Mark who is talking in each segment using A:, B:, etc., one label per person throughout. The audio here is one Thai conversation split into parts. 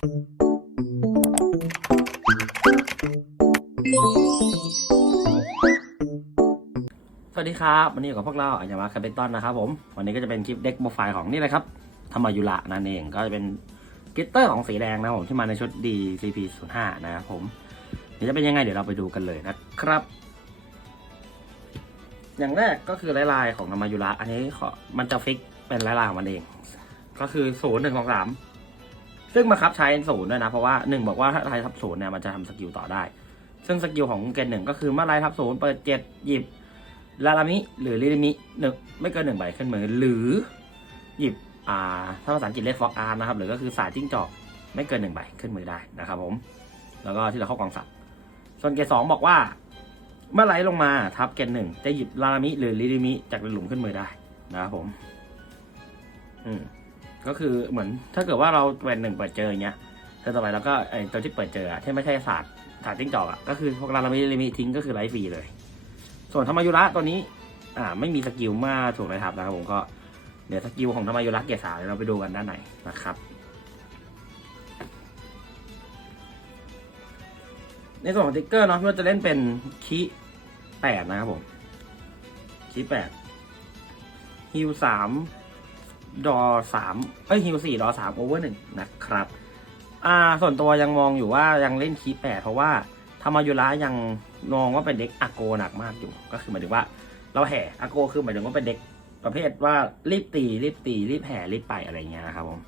A: สวัสดีครับวันนี้อยู่กับพวกเราอัญมาคาเบตอนนะครับผมวันนี้ก็จะเป็นคลิปเด็กโปรไฟล์ของนี่เลยครับธรรมายุระนั่นเองก็จะเป็นกิตเตอร์ของสีแดงนะผมที่มาในชุด DCP 0 5 นะครับผมเดี๋ยวจะเป็นยังไงเดี๋ยวเราไปดูกันเลยนะครับ อย่างแรกก็คือลายลายๆของธรรมายุระอันนี้ขอมันจะฟิกเป็นลายลายของมันเอง ก็คือศูนย์หนึ่งสองสาม ซึ่งมาคับใช้ศูนย์ด้วยนะ เพราะว่าหนึ่งบอกว่าถ้าไลทับศูนย์เนี่ยมันจะทำสกิลต่อได้ ซึ่งสกิลของเกณฑ์หนึ่งก็คือเมื่อไลทับศูนย์เปิดเจ็ดหยิบลาลามิ หรือลิลิมิหนึ่งไม่เกินหนึ่งใบขึ้นมือหรือหยิบอ่าถ้าภาษาอังกฤษเรียกฟอกอาร์นะครับหรือก็คือสายจิ้งจอกไม่เกินหนึ่งใบขึ้นมือได้นะครับผม แล้วก็ที่เราเข้ากองสับส่วนเกรดสองบอกว่า เมื่อไหลงมาทับเกรดหนึ่งจะหยิบลาลามิ หรือลิลิมิจากหลุมขึ้นมือได้นะครับผม อืม ก็คือเหมือนถ้าเกิดว่าเราเป็นหนึ่งเปิดเจออย่างเงี้ยเธอต่อไปแล้วก็ไอ้ตัวที่เปิดเจออะที่ไม่ใช่ศาสตร์ศาสตร์จิ้งจอกอะก็คือพวกลาลามิลิมิทิ้งก็คือไลฟ์ฟรีเลย ส่วนธรรมยุระตัวนี้ อ่า ไม่มีสกิลมากถูกเลยครับนะครับผมก็เดี๋ยวสกิลของธรรมยุระเกศสาเดี๋ยเราไปดูกันด้านในนะครับ ในส่วนของติ๊กเกอร์เนาะเราจะเล่นเป็นคีแปดนะครับผมคีแปดฮิวสาม ดอสามเอ้ยฮิวสี่ดอสามโอเวอร์หนึ่งนะครับ อ่า ส่วนตัวยังมองอยู่ว่ายังเล่นคีแปดเพราะว่าธรรมายุระยังมองว่าเป็นเด็กอาโกหนักมากอยู่ ก็คือหมายถึงว่า เราแห่อาโกคือหมายถึงว่าเป็นเด็กประเภทว่ารีบตีรีบตีรีบแห่รีบไปอะไรเงี้ยนะครับผม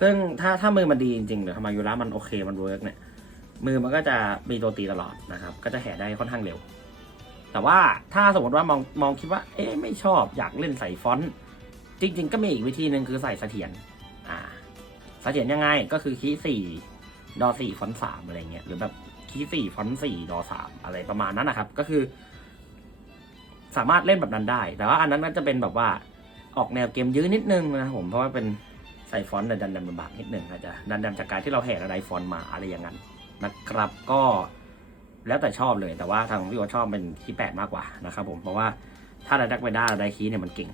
A: ซึ่งถ้าถ้ามือมันดีจริงๆหรือธรรมายุระมันโอเคมันเวิร์กเนี่ยมือมันก็จะมีตัวตีตลอดนะครับ ก็จะแห่ได้ค่อนข้างเร็ว แต่ว่าถ้าสมมติว่ามองมองคิดว่า เอ๊ะไม่ชอบอยากเล่นใส่ฟอนต์ จริง ๆ ก็มีอีกวิธีหนึ่งคือใส่เสถียรอ่าเสถียรยังไงก็คือคีย์สี่ดอสี่ฟอนสามอะไรเงี้ยหรือแบบคีย์สี่ฟอนสี่ดอสามอะไรประมาณนั้นนะครับ ก็คือ สามารถเล่นแบบนั้นได้ แต่ว่าอันนั้นก็จะเป็นแบบว่าออกแนวเกมยื้อนิดนึงนะผมเพราะว่าเป็นใส่ฟอนต์ดันดันบางนิดนึงอาจจะดันดันจากการที่เราแห่ระไดฟอนต์มาอะไรอย่างนั้นนะครับก็แล้วแต่ชอบเลยแต่ว่าทางพี่ว่าชอบเป็นคีย์แปดมากกว่านะครับผมเพราะว่าถ้าระดักไปได้ระไดคีย์เนี่ยมันเก่ง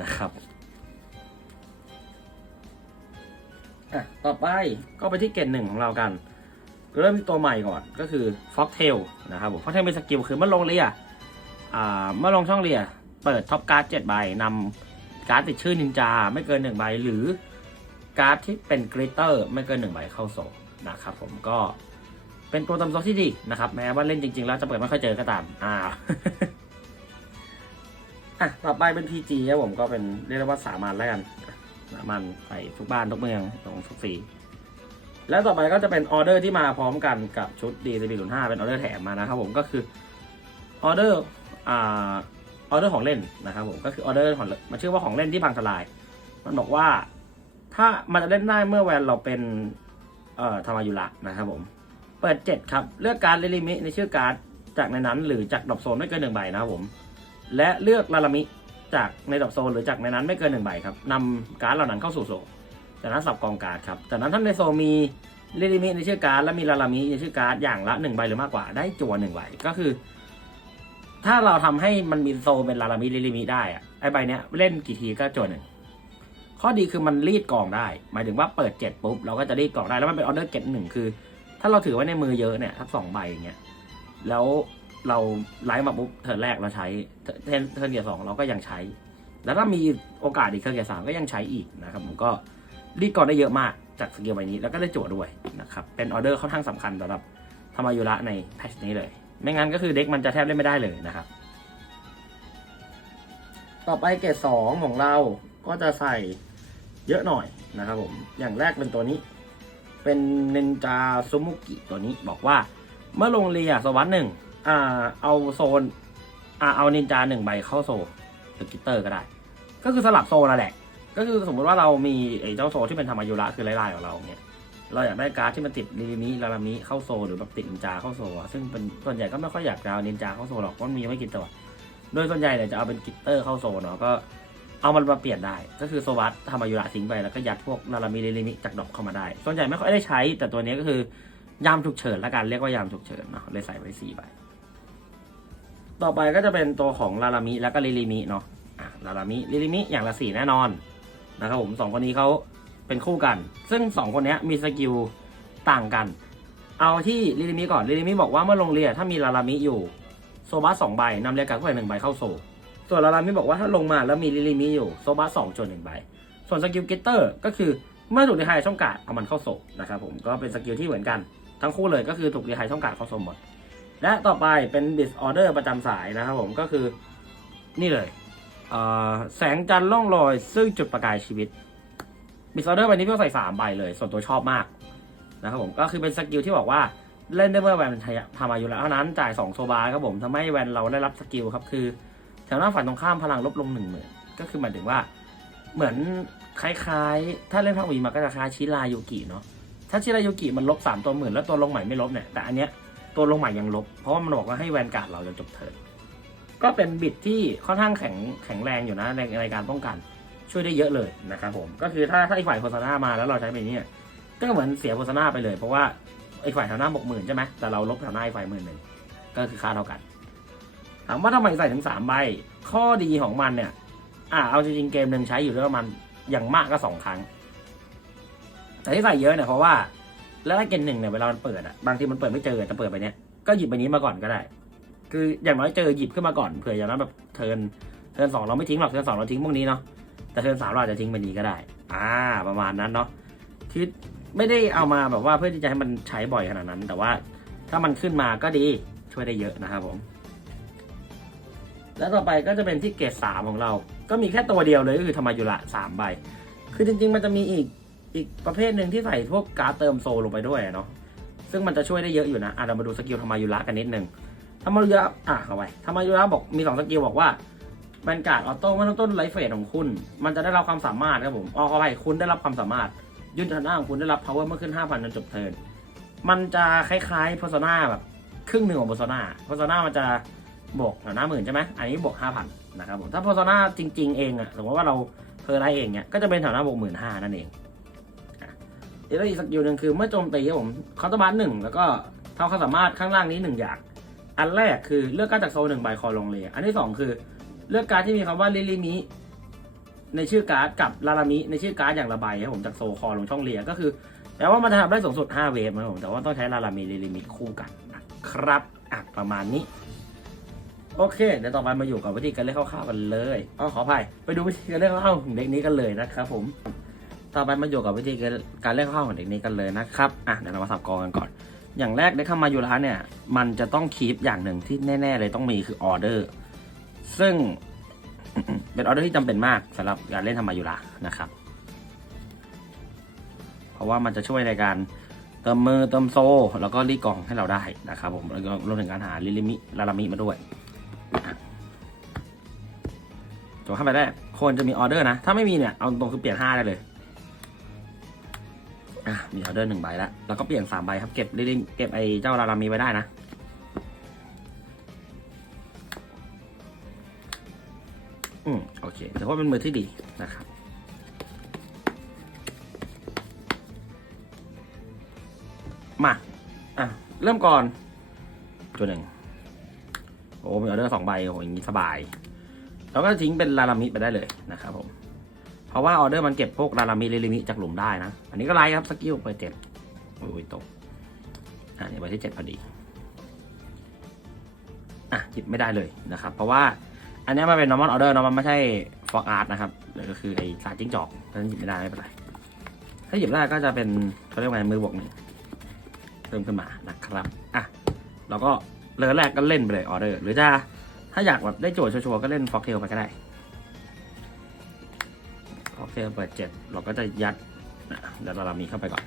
A: นะครับ อะต่อไปก็ไปที่เกณฑ์หนึ่งของเรากัน เริ่มที่ตัวใหม่ก่อนก็คือ Fox Tail นะครับผม Fox Tail เป็นสกิลคือเมื่อลงเรียอ่าเมื่อลงช่องเรียเปิดท็อปการ์ดเจ็ดใบนำการ์ดติดชื่อนินจาไม่เกินหนึ่งใบหรือการ์ดที่เป็นกริตเตอร์ไม่เกินหนึ่งใบเข้าโซนะครับผมก็เป็นตัวตำโซที่ดีนะครับ แม้ว่าเล่นจริง ๆ แล้วจะเปิดไม่ค่อยเจอก็ตามอ่าอะต่อไปเป็น PG ครับผมก็เป็นเรียกว่าสามัญแล้วกัน สามัญไปทุกบ้านทุกเมืองตรงทุกสีแล้วต่อไปก็จะเป็นออเดอร์ที่มาพร้อมกันกับชุด d c b 0 5เป็นออเดอร์แถมมานะครับผมก็คือออเดอร์อ่าออเดอร์ของเล่นนะครับผมก็คือออเดอร์ของมันชื่อว่าของเล่นที่พังทลาย มันบอกว่า ถ้ามันจะเล่นได้เมื่อแวนเราเป็นเอ่อธรรมายุระนะครับผม เปิดเจ็ดครับ เลือกการดลิมิในชื่อการ์ดจากในนั้น หรือจากดรอปโซนไม่เกินหนึ่งใบนะครับผม และเลือกลาลามิ จากในดอปโซนหรือจากในนั้นไม่เกินหนึ่งใบครับนำการ์ดเหล่านั้นเข้าสู่โซจากนั้นสับกองการ์ดครับจากนั้นท่านในโซมีลิลิมิในชื่อการ์ดและมีลาลามิในชื่อการ์ดอย่างละหนึ่งใบหรือมากกว่าได้จัวหนึ่งใบก็คือ ถ้าเราทำให้มันมีโซเป็นลาลามิลิลิมิได้อะไอใบเนี้ยเล่นกี่ทีก็จัวหนึ่งข้อดีคือมันรีดกองได้ หมายถึงว่าเปิดเจ็ดปุ๊บเราก็จะรีดกองได้แล้วมันเป็นออเดอร์เก็ตหนึ่งคือ ถ้าเราถือไว้ในมือเยอะเนี่ยทักสองใบอย่างเงี้ยแล้ว เราไลฟ์มาปุ๊บเทิร์นแรกเราใช้เทิร์นเทิร์นเกียร์สองเราก็ยังใช้ แล้วถ้ามีโอกาสอีกเทิร์นเกียร์สามก็ยังใช้อีกนะครับผมก็รีดก่อนได้เยอะมากจากสกิลใบนี้แล้วก็ได้จั่วด้วยนะครับเป็นออเดอร์ค่อนข้างสำคัญสำหรับธรรมายุระในแพทชนี้เลย ไม่งั้นก็คือเด็กมันจะแทบเล่นไม่ได้เลยนะครับ ต่อไปเกรดสองของเราก็จะใส่เยอะหน่อยนะครับผมอย่างแรกเป็นตัวนี้เป็นเนนจาซูมุกิตัวนี้บอกว่าเมื่อลงเรียสวัสดหนึ่ง อ่า เอาโซน อ่า เอานินจาหนึ่งใบเข้าโซหรือกิตเตอร์ก็ได้ ก็คือสลับโซนนั่นแหละ ก็คือสมมติว่าเรามีไอ้เจ้าโซที่เป็นธรรมายุระคือไล่ๆของเราเนี่ย เราอยากได้การ์ดที่มันติดลิมิลารามิเข้าโซหรือแบบติดนินจาเข้าโซอะซึ่งเป็นส่วนใหญ่ก็ไม่ค่อยอยากจะเอานินจาเข้าโซหรอกเพราะมันมีไม่กี่ตัว โดยส่วนใหญ่เนี่ยจะเอาเป็นกิตเตอร์เข้าโซเนาะก็เอามันมาเปลี่ยนได้ ก็คือโซวัตธรรมายุระทิ้งไปแล้วก็ยัดพวกลารามิลิมิจากดอกเข้ามาได้ ส่วนใหญ่ไม่ค่อยได้ใช้ แต่ตัวนี้ก็คือยามฉุกเฉินละกันเรียกว่ายามฉุกเฉินเนาะเลยใส่ไว้สี่ใบ ต่อไปก็จะเป็นตัวของลารามิแล้วก็ลิลิมิเนาะลารามิลิลิมิอย่างละสี่แน่นอนนะครับผมสองคนนี้เขาเป็นคู่กัน ซึ่งสองคนนี้มีสกิลต่างกัน เอาที่ลิลิมิก่อนลิลิมิบอกว่าเมื่อลงเรียถ้ามีลาลามิอยู่โซบัสสองใบนำเรียกการคู่แข่งหนึ่งใบเข้าโซส่วนลาลามิบอกว่าถ้าลงมาแล้วมีลิลิมิอยู่โซบัสสองจนหนึ่งใบ ส่วนสกิลเกตเตอร์ก็คือเมื่อถูกดีไฮช่องกาดเอามันเข้าโซนะครับผมก็เป็นสกิลที่เหมือนกัน ทั้งคู่เลยก็คือถูกดีไฮช่องกาดเข้าโซหมด และต่อไปเป็นบิสออเดอร์ประจำสายนะครับผมก็คือนี่เลยเแสงจันทร์ล่องลอยซึ่งจุดประกายชีวิตบิสออเดอร์วันนี้พี่ก็ใส่สามใบเลย ส่วนตัวชอบมากนะครับผมก็คือเป็นสกิลที่บอกว่าเล่นได้เมื่อแวนทำอายุแล้วเท่านั้นจ่าย 2 โซบาครับผมทำให้แวนเราได้รับสกิลครับคือแถวหน้าฝ่ายตรงข้ามพลังลบลงหนึ่งหมื่นก็คือหมายถึงว่าเหมือนคล้ายๆ ถ้าเล่นภาควีมาก็จะคล้ายชิรายุกิเนาะถ้าชิรายุกิมันลบสามตัวหมื่นแล้วตัวลงใหม่ไม่ลบเนี่ยแต่อันเนี้ย ตัวลงใหม่ยังลบ เพราะว่ามันบอกว่าให้แวนการ์ดเราจนจบเทิร์นก็เป็นบิดที่ค่อนข้างแข็งแข็งแรงอยู่นะในในการป้องกันช่วยได้เยอะเลยนะครับผมก็คือถ้าถ้าอีกฝ่ายโฆษณามาแล้วเราใช้ไปเนี่ยก็เหมือนเสียโฆษณาไปเลย เพราะว่าไอีกฝ่ายแถวหน้าบกหมื่นใช่ไหมแต่เราลบแถวหน้าไอีกฝ่ายหมื่นหนึ่งก็คือค่าเท่ากันถามว่าทำไมใส่ถึงสามใบข้อดีของมันเนี่ย อ่าเอาจริงๆเกมหนึ่งใช้อยู่ด้วมาณอย่างมากก็สองครั้ง แต่ที่ใส่เยอะเนี่ยเพราะว่า แล้วถ้าเกมหนึ่งเนี่ยเวลามันเปิดอะบางทีมันเปิดไม่เจอแต่เปิดไปเนี้ยก็หยิบใบนี้มาก่อนก็ได้ คืออย่างน้อยเจอหยิบขึ้นมาก่อนเผื่ออย่างนั้นแบบเทินเทินสองเราไม่ทิ้งหรอกเทินสองเราทิ้งพวกนี้เนาะแต่เทินสามเราอาจจะทิ้งใบนี้ก็ได้ อ่า ประมาณนั้นเนาะคือไม่ได้เอามาแบบว่าเพื่อที่จะให้มันใช้บ่อยขนาดนั้น แต่ว่าถ้ามันขึ้นมาก็ดีช่วยได้เยอะนะครับผม แล้วต่อไปก็จะเป็นที่เกรดสามของเรา ก็มีแค่ตัวเดียวเลยก็คือธรรมายุระสามใบ คือจริงๆมันจะมีอีก อีกประเภทหนึ่งที่ใส่พวกการ์ดเติมโซลลงไปด้วยเนาะซึ่งมันจะช่วยได้เยอะอยู่นะอะเรามาดูสกิลธรรมายุระกันนิดนึงธรรมายุระอะเอาไว้ธรรมายุระบอกมีสองสกิลบอกว่าแบนการ์ดออโต้เมื่อต้นไลฟ์เฟสของคุณ มันจะได้รับความสามารถครับผมอ๋อเอาไปคุณได้รับความสามารถยืนทันาของคุณได้รับ power เมื่อขึ้น 5,000จนจบเทิร์นมันจะคล้ายๆ persona แบบครึ่งหนึ่งของ persona persona มันจะบวกหน้าหมื่นใช่ไหมอันนี้บวก5,000นะครับผมถ้า persona จริง ๆ เองอะสมมติว่าเราเพอร์ไลท์เองเนี่ยก็จะเป็นแถวหน้าบวกหมื่นห้านั่นเองะเดี๋ยวอีกสกิลหนึ่งคือเมื่อโจมตีครับผมเคาน์เตอร์บาร์หนึ่งแล้วก็เท่าความสามารถข้างล่างนี้หนึ่งอย่าง อันแรกคือเลือกการจากโซนหนึ่งใบคอลงเลย อันที่สองคือเลือกการที่มีคำว่าลิลิมิในชื่อการ์ดกับลาลามิในชื่อการ์ดอย่างละใบครับผมจากโซคอลงช่องเรียก็คือแปลว่ามันจะทำได้สูงสุด 5 เวฟนะครับผมแต่ว่าต้องใช้ลาลามิลิลิมิคู่กันนะครับอะประมาณนี้ โอเคเดี๋ยวต่อไปมาอยู่กับวิธีการเล่นคร่าวๆกันเลยอ๋อขออภัยไปดูวิธีการเล่นคร่าวๆของเด็กนี้กันเลยนะครับผม ต่อไปมาอยู่กับวิธีการเล่นคร่าวของเด็กนี้กันเลยนะครับอะเดี๋ยวเรามาสับกองกันก่อน อย่างแรกได้เข้ามาอยู่ร้านเนี่ย มันจะต้องคีปอย่างหนึ่งที่แน่ๆเลยต้องมีคือออเดอร์ ซึ่งเป็นออเดอร์ที่จำเป็นมากสำหรับการเล่นธรรมายุระนะครับ เพราะว่ามันจะช่วยในการเติมมือเติมโซ แล้วก็รีกล่องให้เราได้นะครับผมแล้วก็รวมถึงการหาลิลิมิลาลามิมาด้วยอะตัวเข้าไปได้ควรจะมีออเดอร์นะ ถ้าไม่มีเนี่ย เอาตรงคือเปลี่ยนห้าได้เลย อะมีออเดอร์หนึ่งใบแล้วแล้วก็เปลี่ยนสามใบครับเก็บลิลิเก็บไอ้เจ้าลาลามิไว้ได้นะอืมโอเคถือว่าเป็นมือที่ดีนะครับมาอะเริ่มก่อนตัวหนึ่งโอ้มีออเดอร์สองใบโอ้อย่างนี้สบายเราก็ทิ้งเป็นลาลามิไปได้เลยนะครับผม เพราะว่าออเดอร์มันเก็บพวกลาลามิเรลิมิจากหลุมได้นะ อันนี้ก็ไลท์ครับสกิลเปิดเจ็ดโอ้ยตก อะเนี่ใบที่เจ็ดพอดี อะหยิบไม่ได้เลยนะครับ เพราะว่าอันนี้มันเป็น normal order เนอะมันไม่ใช่ for art นะครับหรือก็คือไอ้สายจิ้งจอกเพรานั้นหยิบไม่ได้ไม่เป็นไร ถ้าหยิบได้ก็จะเป็นเขาเรียกว่าไงมือบวกหนึ่งเพิ่มขึ้นมานะครับ อะเราก็เริ่มแรกก็เล่นไปเลยออเดอร์ หรือจะถ้าอยากแบบได้โจทย์ชัวร์ก็เล่นฟอกเทลไปก็ได้ อกเทลเปิดเจ็ดเราก็จะยัดนะเดี๋ยวเรามีเข้าไปก่อน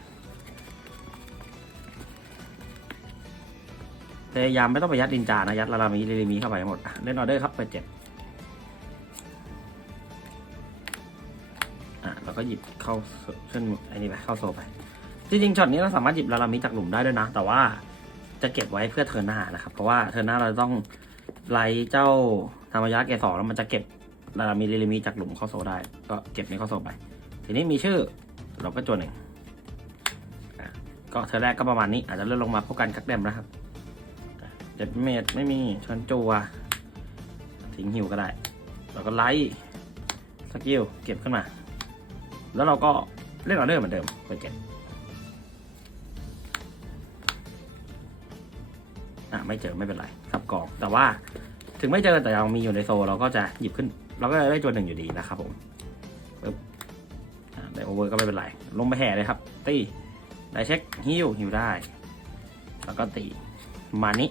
A: พยายามไม่ต้องไปยัดดินจานะ ยัดลาลามีลิลิมีเข้าไปหมด เล่นออเดอร์ครับเปิดเจ็ดอะเราก็หยิบเข้าขึ้นไอ้นี่ไปเข้าโซไปจริงๆช็อตนี้เราสามารถหยิบลาลามิจากหลุมได้ด้วยนะ แต่ว่าจะเก็บไว้เพื่อเทอร์นหน้านะครับ เพราะว่าเทอร์นหน้าเราต้องไล่เจ้าธรรมยะเกสรแล้วมันจะเก็บ ลาลามิลิลิมิจากหลุมข้าโซได้ ก็เก็บในข้าโซไป ทีนี้มีชื่อเราก็จวนหนึ่งก็เทอแรกก็ประมาณนี้ อาจจะเลื่อนลงมาพบกันคักแดมนะครับเจ็ดเมตรไม่มีชนจัวทิ้งหิวก็ได้ เราก็ไลท์สกิลเก็บขึ้นมา แล้วเราก็เล่นออเดอร์เหมือนเดิมเปิดเจ็ดอะไม่เจอไม่เป็นไรทับกองแต่ว่าถึงไม่เจอแต่ยังมีอยู่ในโซเราก็จะหยิบขึ้น เราก็ได้ตัวหนึ่งอยู่ดีนะครับผมปึ๊บได้โอเวอร์ก็ไม่เป็นไร ลงไปแห่เลยครับ ตีได้เช็คฮิวฮิวได้ แล้วก็ตีมานี้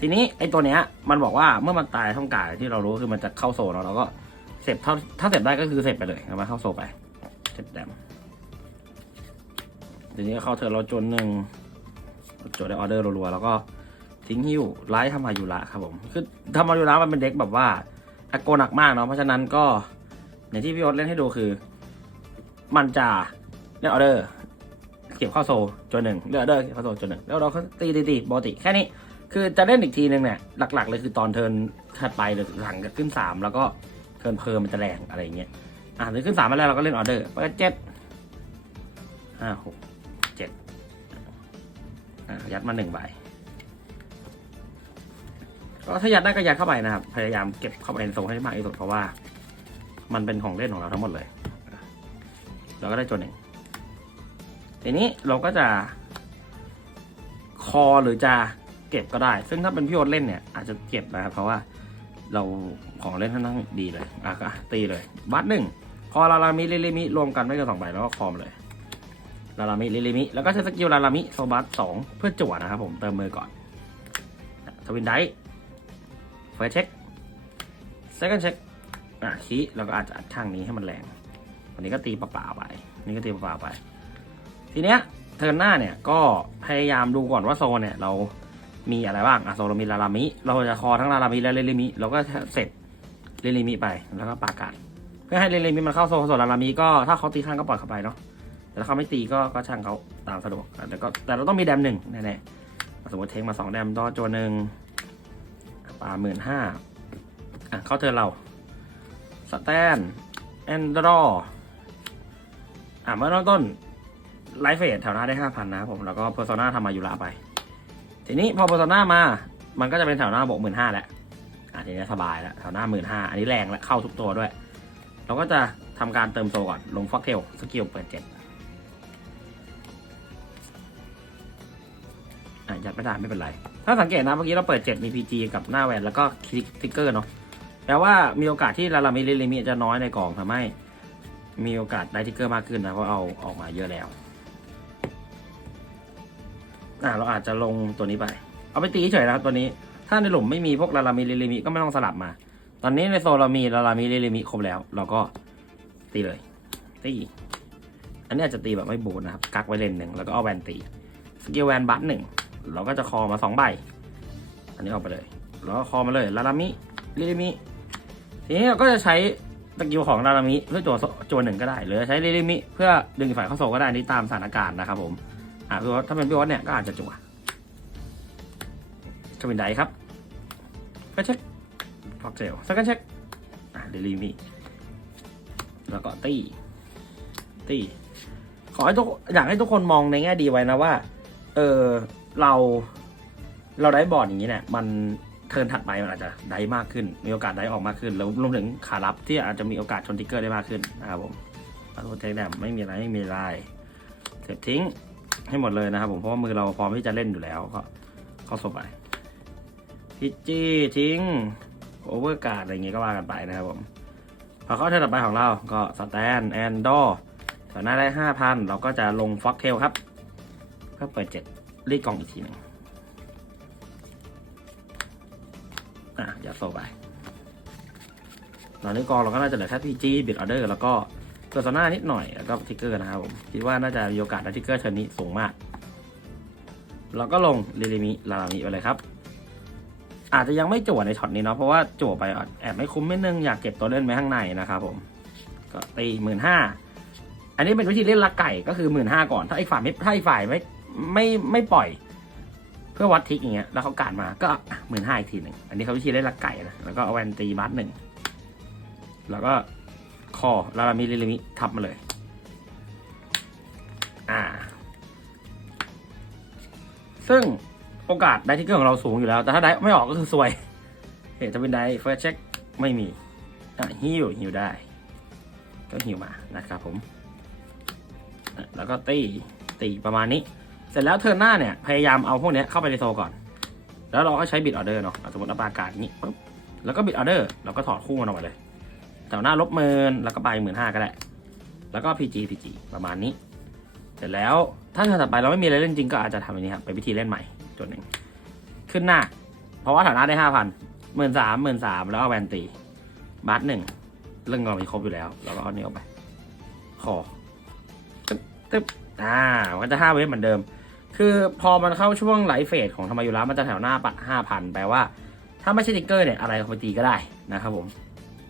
A: ทีนี้ไอตัวเนี้ย มันบอกว่าเมื่อมันตายท่องกายที่เรารู้คือมันจะเข้าโซลแล้วเราก็เสร็จเท่าถ้าเสร็จได้ก็คือเสร็จไปเลยเอามาเข้าโซไปเสร็จแดมทีนี้เข้าเธอเราจนหนึ่งจดได้ออเดอร์รัวๆแล้วก็ทิ้งฮิวไลท์ทำมายุระครับผมคือทำมายุระมันเป็นเด็กแบบว่า อโกหนักมากเนาะเพราะฉะนั้นก็ในที่พี่โอ๊ตเล่นให้ดูคือ มันจะเล่นออเดอร์เก็บเข้าโซจนหนึ่งเลือกออเดอร์เก็บเข้าโซจนหนึ่งแล้วเราก็ตีตีตีปกติแค่นี้คือจะเล่นอีกทีนึงเนี่ยหลักๆเลยคือตอนเทิร์นถัดไปหรือหลังจากขึ้นสามแล้วก็เทิร์นเพอร์มันจะแรงอะไรเงี้ยอะหรือขึ้นสามมาแล้วเราก็เล่นออเดอร์เปิดเจ็ดห้าหกเจ็ดอะยัดมาหนึ่งใบ ก็ถ้ายัดได้ก็ยัดเข้าไปนะครับ พยายามเก็บเข้าไปในโซนให้มากที่สุดเพราะว่า มันเป็นของเล่นของเราทั้งหมดเลยเราก็ได้ตัวหนึ่งทีนี้เราก็จะคอหรือจะเก็บก็ได้ ซึ่งถ้าเป็นพี่โอ๊ตเล่นเนี่ย อาจจะเก็บนะครับเพราะว่าเราของเล่นค่อนข้งดีเลยอะก็ตีเลย บัตหนึ่งคอลาลามิลิลิมิรวมกันไม่เกินสองใบแล้วก็คอมเลยลาลามิลิลิมิแล้วก็ใช้สกิลลาลามิโซบัสสองเพื่อจั่วนะครับผมเติมมือก่อนทวินได เฟิร์สเช็คเซคันเช็คอะคีแล้วก็อาจจะอัดข้างนี้ให้มันแรงวันนี้ก็ตีเปล่าๆไปนี่ก็ตีเปล่าๆไป ทีเนี้ยเทิร์นหน้าเนี่ยก็พยายามดูก่อนว่าโซนเนี่ยเรามีอะไรบ้างอะโซนเรามีลาลามิ เราจะคอทั้งลาลามิและเรลิมิเราก็เสร็จเรลิมิไปแล้วก็ปากัดเพื่อให้เรลิมิมันเข้าโซนส่วนลาลามิก็ถ้าเขาตีข้างก็ปล่อยเข้าไปเนาะแต่ถ้าเขาไม่ตีก็ก็ช่างเขาตามสะดวกแต่ก็แต่เราต้องมีแดมหนึ่งแน่ๆสมมติเทคมาสองแดมดอโจหนึ่ง ปาหมื่นห้าอะ เข้าเทิร์นเราสแตนแอนดรออะเมื่อเริ่มต้นไลฟ์เฟสแถวหน้าได้ห้าพันนะครับผม แล้วก็เพอร์โซนาทำมาอยู่ละไป ทีนี้พอเพอร์โซนามา มันก็จะเป็นแถวหน้าบวกหมื่นห้าแล้วอะทีนี้สบายแล้วแถวหน้าหมื่นห้าอันนี้แรงและเข้าทุกตัวด้วย เราก็จะทำการเติมโซก่อนลงฟอกเทลสกิลเปิดเจ็ด อะยัดไม่ได้ไม่เป็นไร ถ้าสังเกตนะเมื่อกี้เราเปิดเจ็ดมีพีจีกับหน้าแวนแล้วก็คลิกติ๊กเกอร์เนาะแปลว่ามีโอกาสที่ลาลามิลิลิมิจะน้อยในกล่องทำให้มีโอกาสได้ทิกเกอร์มากขึ้นนะเพราะเอาออกมาเยอะแล้วอ่าเราอาจจะลงตัวนี้ไป เอาไปตีเฉยนะครับตัวนี้ ถ้าในหลุมไม่มีพวกลาลามิลิลิมิก็ไม่ต้องสลับมา ตอนนี้ในโซเรามีลาลามิลิลิมิครบแล้ว เราก็ตีเลยตีอันนี้อาจจะตีแบบไม่บูนนะครับกักไว้เลนหนึ่งแล้วก็เอาแวนตีสกิลแวนบัตหนึ่ง เราก็จะคอมาสองใบ อันนี้เอาไปเลย แล้วก็คอมาเลยลาลามิลิลิมิ ทีนี้เราก็จะใช้สกิลของลาลามิเพื่อโจวโจวหนึ่งก็ได้ หรือใช้ลิลิมิเพื่อดึงฝ่ายเข้าโซก็ได้นี่ตามสถานการณ์นะครับผม อ่าพี่วอสถ้าเป็นพี่วอสเนี่ยก็อาจจะจั่วก็เป็นไดครับก็เช็คฟอกเซลสักกันเช็คอ่าเดลิมิแล้วก็ตีตีขอให้ทุกอยากให้ทุกคนมองในแง่ดีไว้นะว่า เออ เราเราได้บอร์ดอย่างนี้เนี่ยมันเทิร์นถัดไปมันอาจจะได้มากขึ้น มีโอกาสได้ออกมากขึ้น แล้วรวมถึงขารับที่อาจจะมีโอกาสชนทิกเกอร์ได้มากขึ้นนะครับผมขอโทษเทคแดมไม่มีอะไรไม่มีอะไรเสร็จทิ้งให้หมดเลยนะครับผมเพราะว่ามือเราพร้อมที่จะเล่นอยู่แล้วก็เข้าสบไปพิจจี้ทิ้งโอเวอร์การ์ดอะไรเงี้ยก็ว่ากันไปนะครับผมพอเข้าเทิร์นต่อไปของเราก็สแตนแอนดอร์แถวหน้าได้ห้าพันเราก็จะลงฟ็อกเทลครับก็เปิดเจ็ด รีดกล่องอีกทีหนึ่งอะอย่าโซไปตอนนี้กองเราก็น่าจะเหลือแค่พีจีบิดออเดอร์แล้วก็เปอร์โซนานิดหน่อยแล้วก็ทิกเกอร์นะครับผม คิดว่าน่าจะมีโอกาสได้ทิกเกอร์เชิญนี้สูงมากเราก็ลงลิลิมิลาลามิไปเลยครับ อาจจะยังไม่จั่วในช็อตนี้เนาะเพราะว่าจั่วไปอาจแอบไม่คุ้มนิดนึงอยากเก็บตัวเล่นไว้ข้างในนะครับผม ก็ตีหมื่นห้าอันนี้เป็นวิธีเล่นลักไก่ก็คือหมื่นห้าก่อน ถ้าไอีกฝ่ายไม่ถ้าอีกฝ่ายไม่ ไม่ไม่ปล่อย เพื่อวัดทิกอย่างเงี้ย แล้วเขาการมาก็หมื่นห้าอีกทีหนึ่ง อันนี้เขาวิธีเล่นลักไก่นะแล้วก็เอาแวนตีบัตหนึ่ง แล้วก็คอลาลามิลิลิมิทับมาเลย อ่า ซึ่งโอกาสได้ที่เกอร์ของเราสูงอยู่แล้ว แต่ถ้าได้ไม่ออกก็คือซวยเหตุจะเป็นได้เฟิร์สเช็คไม่มี อะฮิวฮิวได้ก็ฮิวมานะครับผม แล้วก็ตีตีประมาณนี้ เสร็จแล้วเทิร์นหน้าเนี่ยพยายามเอาพวกเนี้ยเข้าไปในโซก่อน แล้วเราก็ใช้บิดออเดอร์เนาะสมมติเอาปากกาศนี้ปุ๊บแล้วก็บิดออเดอร์เราก็ถอดคู่มันออกมาเลยแถวหน้าลบหมื่นแล้วก็ใบหมื่นห้าก็ได้ แล้วก็ PG PG ประมาณนี้ เสร็จแล้วถ้าเทิร์นถัดไปเราไม่มีอะไรเล่นจริงก็อาจจะทำอันนี้ครับเป็นวิธีเล่นใหม่จุดหนึ่งขึ้นหน้า เพราะว่าแถวหน้าได้ห้าพันหมื่นสามหมื่นสามแล้วเอาแวนตีบัตหนึ่งเรื่องเรามีครบอยู่แล้วเราก็เอาเนี้ยออกไปคอตึ๊บตึ๊บอ่ามันก็จะห้าเวฟเหมือนเดิม คือพอมันเข้าช่วงไลฟ์เฟสของธรรมายุระมันจะแถวหน้าปัดห้าพันแปลว่า ถ้าไม่ใช่ติ๊กเกอร์เนี่ยอะไรเขาไปตีก็ได้นะครับผม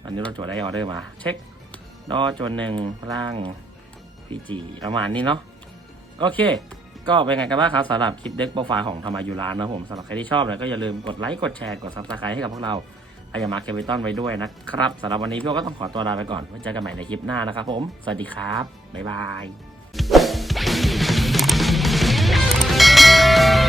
A: อันนี้เราจดได้ออเดอร์มา เช็คดอจนหนึ่งล่างพีจีประมาณนี้เนาะโอเค ก็เป็นไงกันบ้างครับสำหรับคลิปเด็กโปรไฟล์ของธรรมายุระนะผมสำหรับใครที่ชอบเนี่ยก็อย่าลืมกดไลค์กดแชร์กดซับสไครต์ให้กับพวกเราอายามาเควิตอนไว้ด้วยนะครับสำหรับวันนี้พี่ก็ต้องขอตัวลาไปก่อนไว้เจอกันใหม่ในคลิปหน้านะครับผม สวัสดีครับ บ๊ายบาย 何?